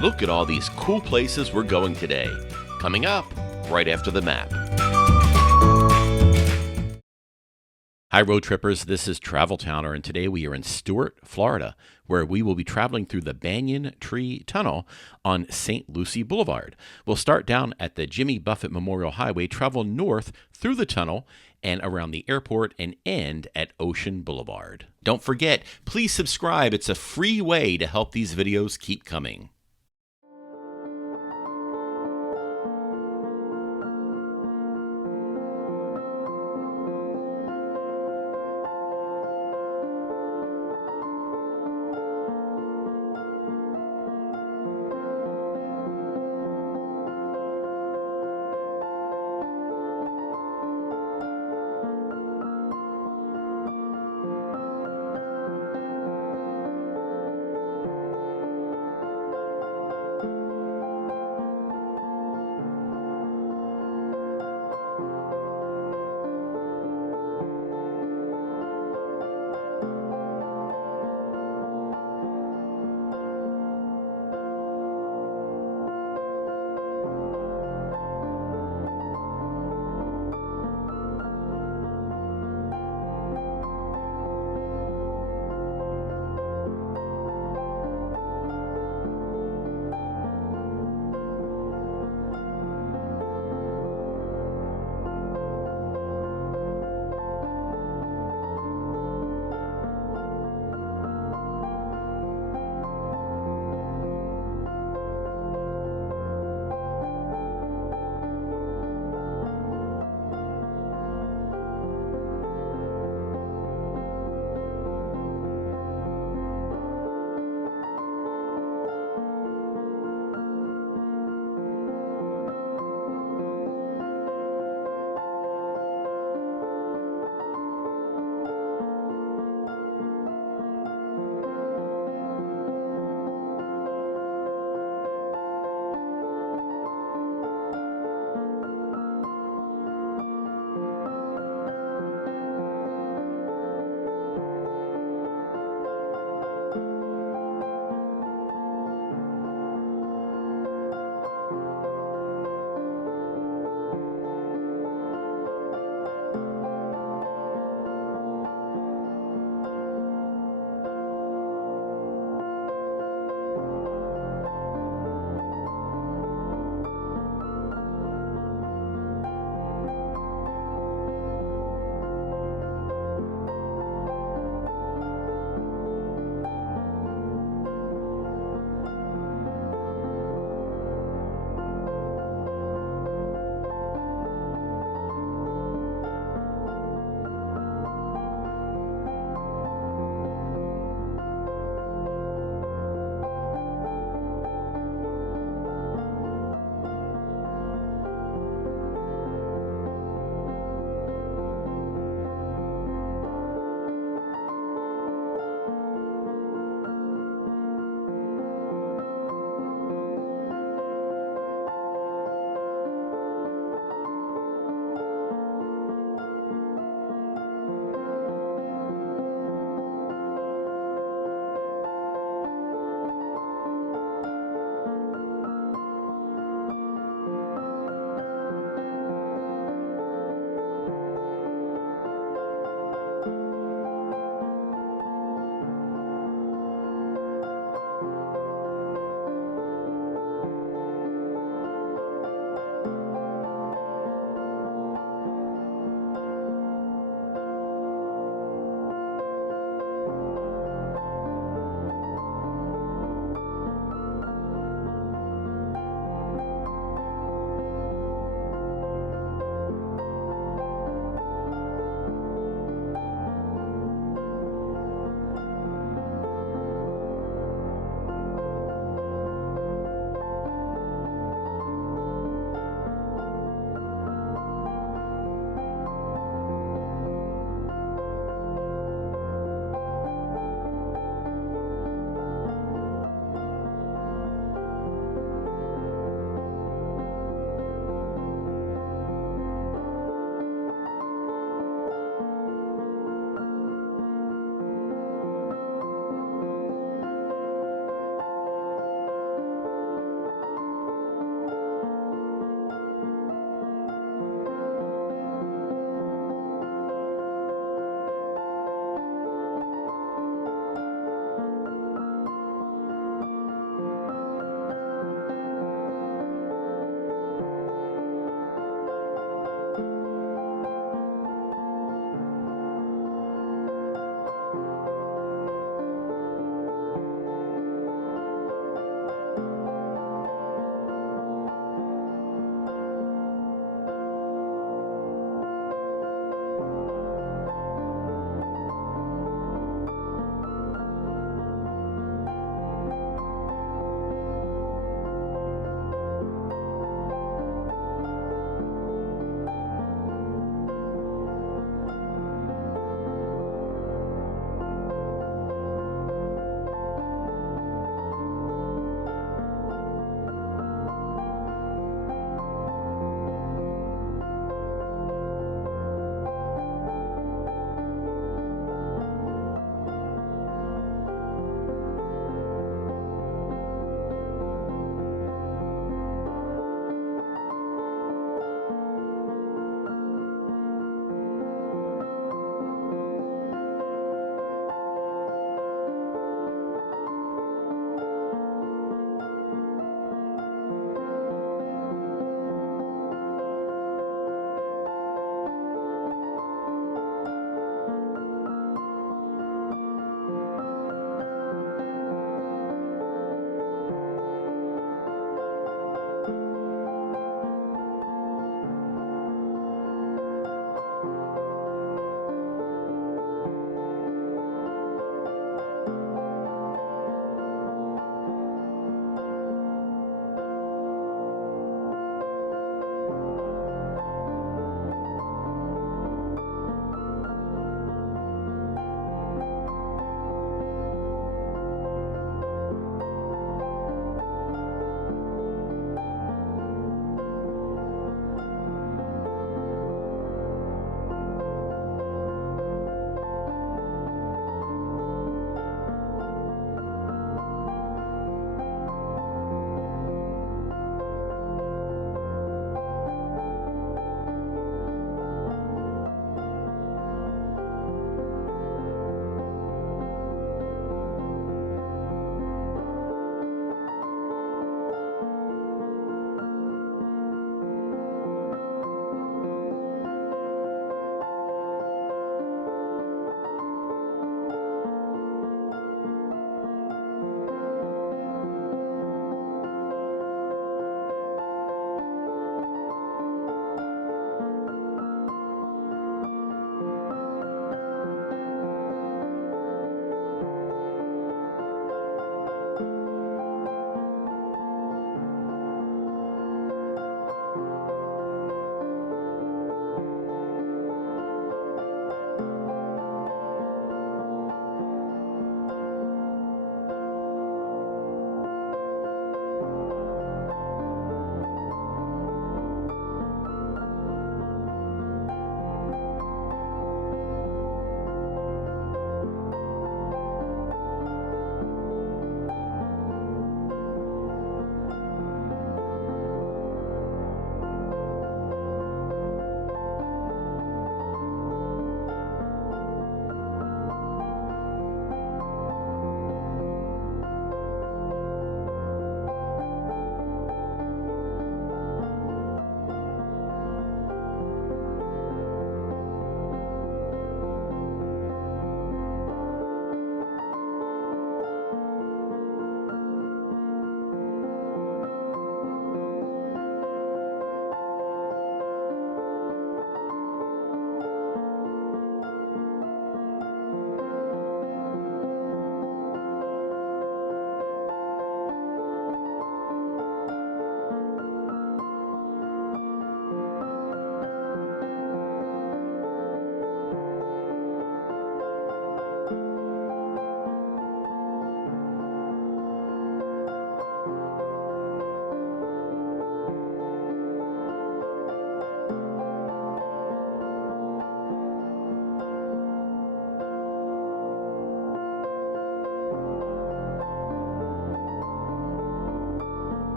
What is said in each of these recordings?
Look at all these cool places we're going today. Coming up right after the map. Hi, road trippers. This is Travel Towner, and today we are in Stuart, Florida, where we will be traveling through the Banyan Tree Tunnel on St. Lucie Boulevard. We'll start down at the Jimmy Buffett Memorial Highway, travel north through the tunnel and around the airport, and end at Ocean Boulevard. Don't forget, please subscribe. It's a free way to help these videos keep coming.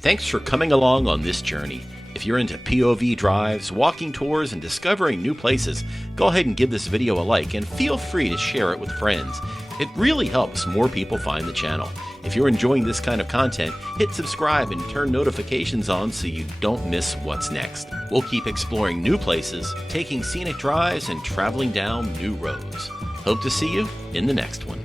Thanks for coming along on this journey. If you're into POV drives, walking tours, and discovering new places, go ahead and give this video a like and feel free to share it with friends. It really helps more people find the channel. If you're enjoying this kind of content, hit subscribe and turn notifications on so you don't miss what's next. We'll keep exploring new places, taking scenic drives, and traveling down new roads. Hope to see you in the next one.